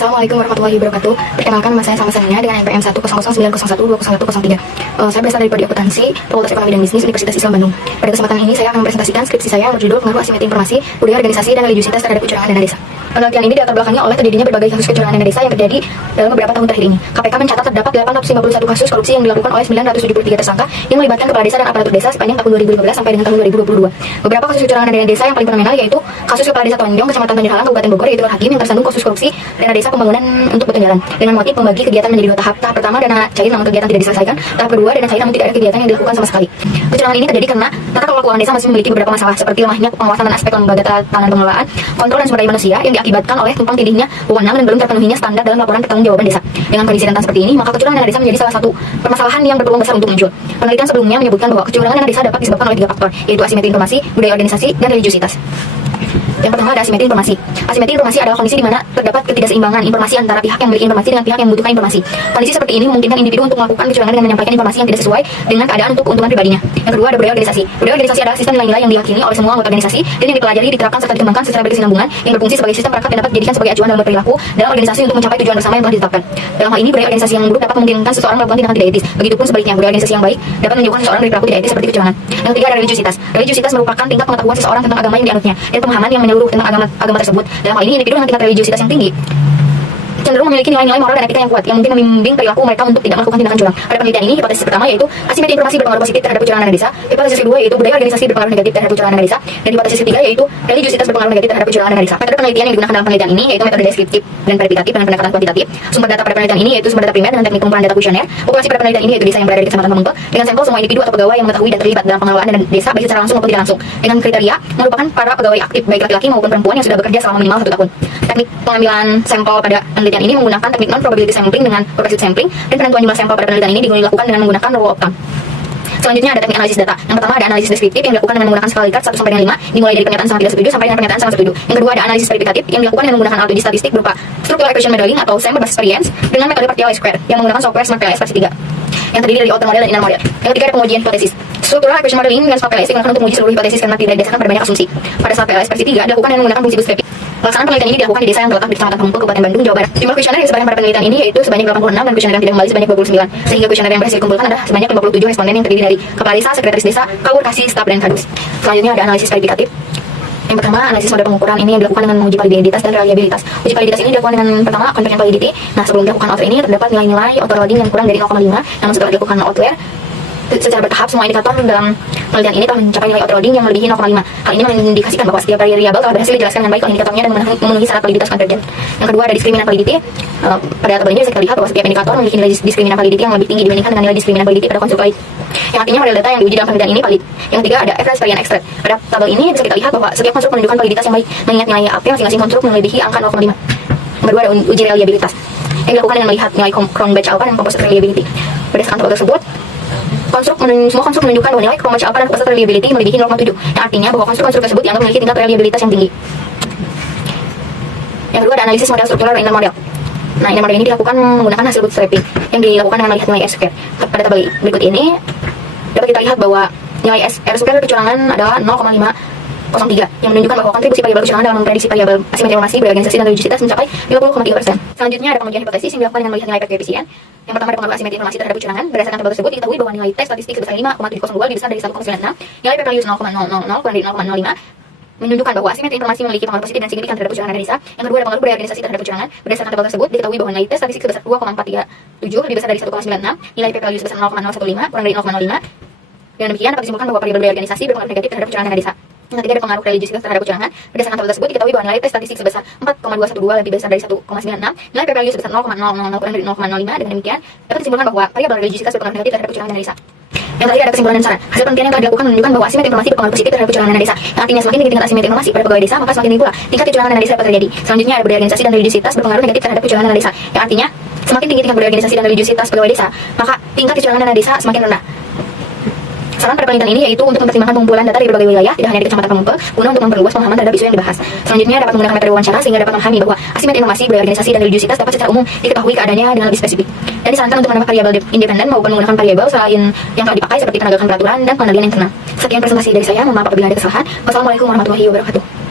Assalamualaikum warahmatullahi wabarakatuh. Perkenalkan, nama saya sama dengan NPM 1009012012003. Saya berasal dari Prodi Akuntansi, Fakultas Ekonomi dan Bisnis Universitas Islam Bandung. Pada kesempatan ini saya akan mempresentasikan skripsi saya yang berjudul Pengaruh Asimetri Informasi, Budaya Organisasi dan Religiusitas terhadap Kecurangan Dana Desa. Penelitian ini dilatar belakangi oleh terjadinya berbagai kasus kecurangan dana desa yang terjadi dalam beberapa tahun terakhir ini. KPK mencatat terdapat 851 kasus korupsi yang dilakukan oleh 973 tersangka yang melibatkan kepala desa dan aparatur desa sepanjang tahun 2015 sampai dengan tahun 2022. Beberapa kasus kecurangan dana desa yang paling fenomenal yaitu kasus kepala desa Tonjong, Kecamatan Tanjung Kabupaten Bogor, yaitu Hakim yang tersandung kasus korupsi dana desa pembangunan untuk beton jalan dengan motif membagi kegiatan menjadi dua tahap. Tahap pertama, dana cair namun kegiatan tidak diselesaikan. Tahap kedua, dana cair namun tidak ada kegiatan yang dilakukan sama sekali. Kecurangan ini terjadi karena tata kelola keuangan desa masih memiliki beberapa masalah seperti lemahnya pengawasan dan aspek lembaga tatanan pengelolaan, kontrol dan sumber daya manusia yang diakibatkan oleh tumpang tindihnya wewenang dan belum terpenuhinya standar dalam laporan pertanggungjawaban desa. Dengan kondisi rentan seperti ini, maka kecurangan dana desa menjadi salah satu permasalahan yang berpeluang besar untuk muncul. Penelitian sebelumnya menyebutkan bahwa kecurangan dana desa dapat disebabkan oleh 3 faktor, yaitu asimetri informasi, budaya organisasi, dan religiusitas. Yang pertama ada asimetri informasi. Asimetri informasi adalah kondisi di mana terdapat ketidakseimbangan informasi antara pihak yang memiliki informasi dengan pihak yang membutuhkan informasi. Kondisi seperti ini memungkinkan individu untuk melakukan kecurangan dengan menyampaikan informasi yang tidak sesuai dengan keadaan untuk keuntungan pribadinya. Yang kedua ada budaya organisasi. Budaya organisasi adalah sistem nilai-nilai yang diyakini oleh semua anggota organisasi dan yang dipelajari, diterapkan serta dikembangkan secara berkesinambungan yang berfungsi sebagai sistem perangkat yang dapat dijadikan sebagai acuan dalam berperilaku dalam organisasi untuk mencapai tujuan bersama yang telah ditetapkan. Dalam hal ini budaya organisasi yang buruk dapat memungkinkan seseorang melakukan tindakan tidak etis. Begitupun sebaliknya, budaya organisasi yang baik dapat menunjukkan seseorang berperilaku tidak etis seperti kecurangan. Yang ketiga ada religiusitas. Religiusitas merupakan tingkat pengetahuan seseorang tentang agama yang dianutnya dan pemahaman yang menyeluruh tentang agama tersebut. Dalam hal ini individu dengan tingkat religiusitas yang tinggi cenderung memiliki nilai-nilai moral dan etika yang kuat yang mungkin membimbing perilaku mereka untuk tidak melakukan tindakan curang. Pada penelitian ini, hipotesis pertama yaitu asimetri informasi berpengaruh positif terhadap kecurangan dana desa. Hipotesis kedua yaitu budaya organisasi berpengaruh negatif terhadap kecurangan dana desa. Dan hipotesis ketiga yaitu religiusitas berpengaruh negatif terhadap kecurangan dana desa. Metode penelitian yang digunakan dalam penelitian ini yaitu metode deskriptif dan verifikatif dengan pendekatan kuantitatif. Sumber data pada penelitian ini yaitu sumber data primer dengan teknik pengumpulan data kuesioner. Populasi pada penelitian ini yaitu desa yang berada di Kecamatan Pamengpe dengan sampel semua individu atau pegawai yang mengetahui dan terlibat dalam pengelolaan dana desa baik secara langsung maupun tidak langsung. Dengan kriteria merupakan para pegawai aktif baik laki-laki maupun perempuan yang sudah bekerja selama minimal 1 tahun. Teknik pengambilan sampel pada penelitian ini menggunakan teknik non-probability sampling dengan progressive sampling, dan penentuan jumlah sampel pada penelitian ini dilakukan dengan menggunakan rule of thumb. Selanjutnya ada teknik analisis data. Yang pertama ada analisis deskriptif yang dilakukan dengan menggunakan skala Likert 1 sampai dengan 5, dimulai dari pernyataan sangat tidak setuju sampai dengan pernyataan sangat setuju. Yang kedua ada analisis verifikatif yang dilakukan dengan menggunakan alat uji statistik berupa structural equation modeling atau SEM berbasis variance dengan metode partial square yang menggunakan software Smart PLS versi 3 yang terdiri dari outer model dan inner model. Yang ketiga ada pengujian hipotesis. Structural equation modeling dengan Smart PLS digunakan untuk menguji seluruh hipotesis karena tidak didasarkan pada banyak asumsi. Pada Smart PLS versi 3 dilakukan dengan menggunakan fungsi bootstrapping. Pelaksanaan penelitian ini dilakukan di desa yang terletak di Kecamatan Pamengpe, Kabupaten Bandung, Jawa Barat. Jumlah kuesioner yang disebarkan pada penelitian ini yaitu sebanyak 86 dan kuesioner yang tidak kembali sebanyak 29. Sehingga kuesioner yang berhasil dikumpulkan adalah sebanyak 57 responden yang terdiri dari kepala desa, sekretaris desa, kabur kasih, staf, dan kadus. Selanjutnya ada analisis verifikatif. Yang pertama, analisis model pengukuran ini yang dilakukan dengan menguji validitas dan reliabilitas. Uji validitas ini dilakukan dengan pertama convergent validity. Nah, sebelum dilakukan outer ini terdapat nilai-nilai autoloading yang kurang dari 0,5. Namun setelah dilakukan outlier secara bertahap, semua indikator dalam penelitian ini telah mencapai nilai autoloading yang melebihi 0,5. Hal ini mengindikasikan bahwa setiap variabel telah berhasil dijelaskan dengan baik oleh indikatornya dan memenuhi syarat validitas konvergen. Yang kedua ada diskriminan validity. Pada tabel ini bisa kita lihat bahwa setiap indikator memiliki nilai diskriminan validity yang lebih tinggi dibandingkan dengan nilai diskriminan validity pada konstruk valid, yang artinya model data yang diuji dalam penelitian ini valid. Yang ketiga ada average variance extract. Pada tabel ini bisa kita lihat bahwa setiap konstruk menunjukkan validitas yang baik mengingat nilai AP masing-masing konstruk melebihi angka 0,5. Yang kedua ada uji reliabilitas yang dilakukan dengan melihat nilai Cron-Batch alpha dan composite reliability. Berdasarkan tabel tersebut, semua konstruk menunjukkan bahwa nilai Cron-Batch alpha dan composite reliability melebihi 0,7, yang artinya bahwa konstruk-konstruk tersebut dianggap memiliki tingkat reliabilitas yang tinggi. Yang kedua ada analisis model struktural dan inner model. Nah, inner model ini dilakukan menggunakan hasil bootstrapping yang dilakukan dengan melihat nilai S-square. Pada tabel berikut ini dapat kita lihat bahwa nilai R-square kecurangan adalah 0,503 yang menunjukkan bahwa kontribusi variabel kecurangan dalam memprediksi variabel asimetri informasi, budaya organisasi, dan religiusitas mencapai 50,3%. Selanjutnya ada pengujian hipotesis yang dilakukan dengan melihat nilai koefisien. Yang pertama ada pengaruh asimetri informasi terhadap kecurangan. Berdasarkan tabel tersebut diketahui bahwa nilai T statistik sebesar 5,702 lebih besar dari 1,96. Nilai p-value 0,000 kurang dari 0,05 menunjukkan bahwa asimetri informasi memiliki pengaruh positif dan signifikan terhadap kecurangan dana desa. Yang kedua ada pengaruh budaya organisasi terhadap kecurangan. Berdasarkan tabel tersebut diketahui bahwa nilai T statistik sebesar 2,437 lebih besar dari 1,96. Nilai p-value sebesar 0,015 kurang dari 0,05. Dengan demikian dapat disimpulkan bahwa variabel budaya organisasi berpengaruh negatif terhadap kecurangan dana desa. Yang ketiga ada pengaruh religiusitas terhadap kecurangan. Berdasarkan tabel tersebut diketahui bahwa nilai T statistik sebesar 4,212 lebih besar dari 1,96. Nilai p-value sebesar 0,000 kurang dari 0,05. Dengan demikian dapat disimpulkan bahwa variabel religiusitas berpengaruh negatif terhadap kecurangan dana desa. Yang terakhir ada kesimpulan dan saran. Hasil penelitian yang telah dilakukan menunjukkan bahwa asimetri informasi berpengaruh positif terhadap kecurangan dana desa. Yang artinya semakin tinggi tingkat asimetri informasi pada pegawai desa, maka semakin tinggi pula tingkat kecurangan dana desa dapat terjadi. Selanjutnya ada budaya organisasi dan religiusitas berpengaruh negatif terhadap kecurangan dana desa. Yang artinya semakin tinggi tingkat budaya organisasi dan religiusitas pegawai desa, maka tingkat kecurangan dana desa semakin rendah. Saran pada penelitian ini yaitu untuk mempertimbangkan pengumpulan data dari berbagai wilayah, tidak hanya di Kecamatan Pamengpe, guna untuk memperluas pemahaman terhadap isu yang dibahas. Selanjutnya dapat menggunakan metode wawancara sehingga dapat memahami bahwa asimetri informasi, budaya organisasi, dan religiusitas dapat secara umum diketahui keadaannya dengan lebih spesifik. Dan disarankan untuk menambah variabel independen maupun menggunakan variabel selain yang telah dipakai seperti penegakan peraturan dan pengendalian internal. Sekian presentasi dari saya, mohon maaf apabila ada kesalahan. Wassalamualaikum warahmatullahi wabarakatuh.